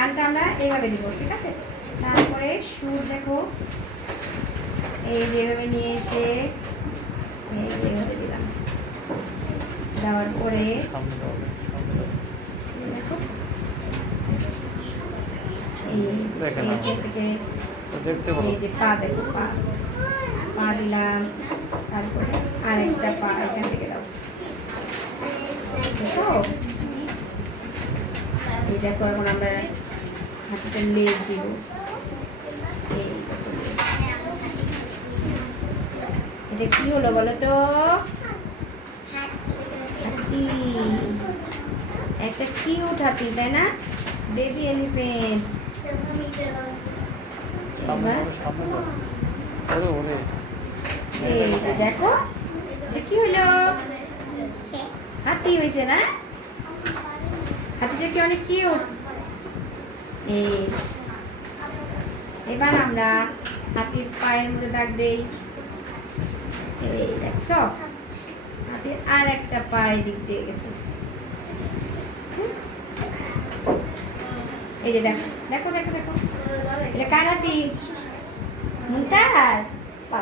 কানটা আমরা এইভাবে দিব, ঠিক আছে? তারপরে সুর দেখো, এই যেভাবে নিয়ে এসে এইভাবে দিলাম, দেওয়ার পরে দেখো এই যে পা দেখো, পা দিলাম, তারপরে আরেকটা পা এখান থেকে দাও, দেখো? এই দেখো এখন আমরা হাতিটা লেজ দিব, এটা কি হলো বলো তো? হাতি, একটা কিউট হাতি, তাই না? Baby elephant. দেখো এটা কি হলো? হাতি হয়েছে না? হাতিটা কি অনেক কিউট। এবার আমরা হাতির পায়ের মধ্যে দাগ দেই, এই দেখছো হাতির আর একটা পায়ে দিক দিয়ে গেছে। এই যে দেখো দেখো দেখো দেখো, এটা কার হাতি? মুনতাহার।